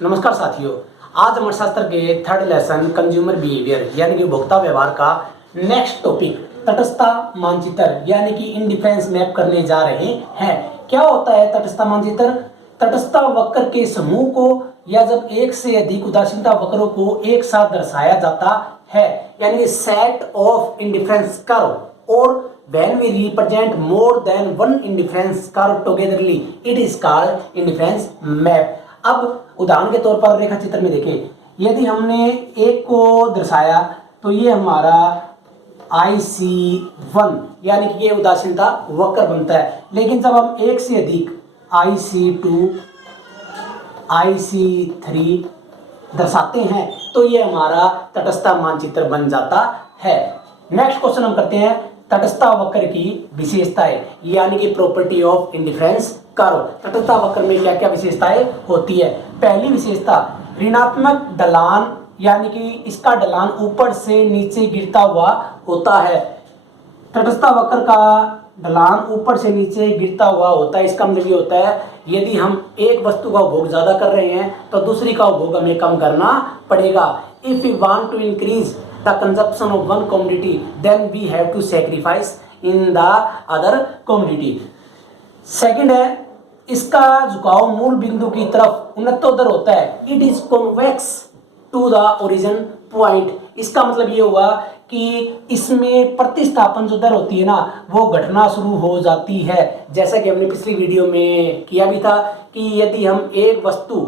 नमस्कार साथियों, आज हमारे शास्त्र के थर्ड लेसन कंज्यूमर बिहेवियर यानी कि उपभोक्ता व्यवहार का नेक्स्ट टॉपिक तटस्थता मानचित्र यानी कि इंडिफरेंस मैप करने जा रहे हैं। क्या होता है तटस्थता मानचित्र? तटस्थता वक्र के समूह को या जब एक से अधिक उदासीनता वक्रों को एक साथ दर्शाया जाता है यानी सेट ऑफ इंडिफरेंस कर्व और when we represent more than one indifference curve togetherly it is called indifference map। अब उदाहरण के तौर पर रेखा चित्र में देखें, यदि हमने एक को दर्शाया तो ये हमारा IC1 यानी कि ये उदासीनता वक्र बनता है। लेकिन जब हम एक से अधिक IC2 IC3 दर्शाते हैं तो ये हमारा तटस्थता मानचित्र बन जाता है। नेक्स्ट क्वेश्चन हम करते हैं तटस्थता वक्र की विशेषताएं यानी कि प्रॉपर्टी ऑफ इंडिफरेंस कर्व। तटस्थता वक्र में क्या क्या विशेषताएं होती है? पहली विशेषता ऋणात्मक ढलान यानी कि इसका ढलान ऊपर से नीचे गिरता हुआ होता है। तटस्थता वक्र का ढलान ऊपर से नीचे गिरता हुआ होता है। इसका मतलब ये होता है यदि हम एक वस्तु का उपभोग ज़्यादा कर रहे हैं तो दूसरी का उपभोग हमें कम करना पड़ेगा। If you want to increase the consumption of one commodity then we have to sacrifice in the other commodity। Second है इसका झुकाव मूल बिंदु की तरफ उन्नतोत्तर होता है। It is convex to the origin point. इसका मतलब ये हुआ कि इसमें प्रतिस्थापन जो दर होती है ना वो घटना शुरू हो जाती है। जैसा कि हमने पिछली वीडियो में किया भी था कि यदि हम एक वस्तु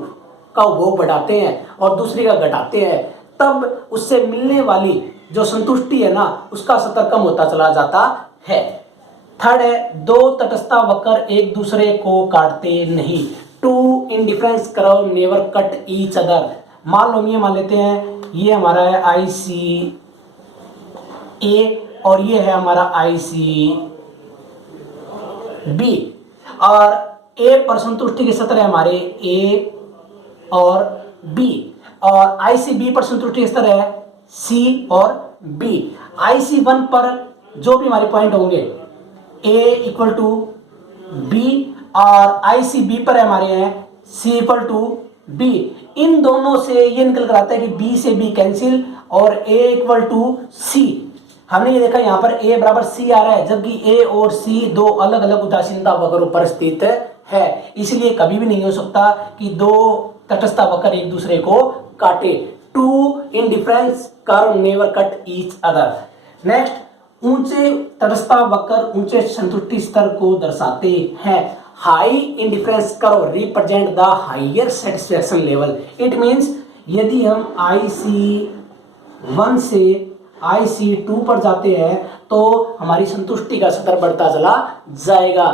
का उपभोग बढ़ाते हैं और दूसरी का घटाते हैं तब उससे मिलने वाली जो संतुष्टि है ना उसका स्तर कम होता चला जाता है। थर्ड है दो तटस्थता वक्र एक दूसरे को काटते नहीं। Two indifference curve never cut each other. मान लो ये मान लेते हैं ये हमारा है IC A और ये है हमारा IC B और A पर संतुष्टि के स्तर है हमारे A और B और IC1 पर संतुष्टि स्तर है C और B। IC1 पर जो भी हमारे पॉइंट होंगे A इक्वल टू B और IC1 पर हमारे हैं C इक्वल टू B। इन दोनों से ये निकल कर आता है कि B से B कैंसिल और A इक्वल टू C। हमने ये देखा यहाँ पर A बराबर C आ रहा है जबकि A और C दो अलग अलग उदासीनता वक्रों पर स्थित है। इसलिए कभी भी नहीं हो सकता कि दो तटस्थता वक्र एक दूसरे को काटे। Two indifference curve never cut each other. Next ऊंचे तटस्थता वक्र ऊंचे संतुष्टि स्तर को दर्शाते हैं। High indifference curve represent the higher satisfaction level. It means यदि हम IC1 से IC2 पर जाते हैं तो हमारी संतुष्टि का स्तर बढ़ता चला जाएगा।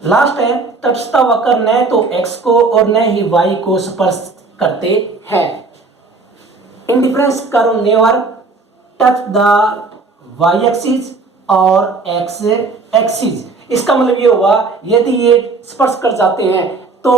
लास्ट है तटस्थता वक्र न तो x को और न ही y को स्पर्श करते हैं। Indifference curve never touch the y axis और x एक्सिस। इसका मतलब ये हुआ यदि ये स्पर्श कर जाते हैं तो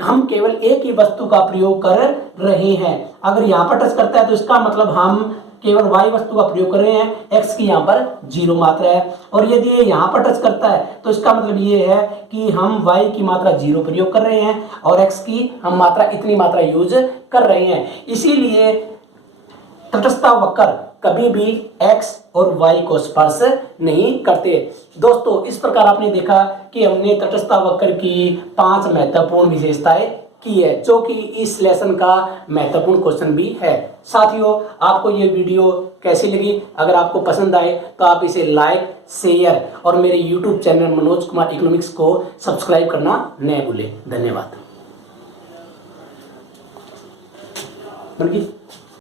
हम केवल एक ही वस्तु का प्रयोग कर रहे हैं। अगर यहाँ पर टच करता है तो इसका मतलब हम केवल y वस्तु का प्रयोग कर रहे हैं, x की यहाँ पर 0 मात्रा है। और यदि ये यहाँ पर टच करता है तो इसका मतलब ये है कि हम y की मात्रा 0 प्रयोग कर रहे हैं और x की हम मात्रा इतनी मात्रा यूज कर रहे हैं। इसीलिए तटस्थता वक्र कभी भी x और y को स्पर्श नहीं करते। दोस्तों इस प्रकार आपने देखा कि हमने तटस्थता वक्र की 5 महत्वपूर्ण विशेषताएं की है जो कि इस लेसन का महत्वपूर्ण क्वेश्चन भी है। साथियों आपको ये वीडियो कैसी लगी? अगर आपको पसंद आए तो आप इसे लाइक शेयर और मेरे YouTube channel Manoj Kumar economics को सब्सक्राइब करना न भूलें। धन्यवाद।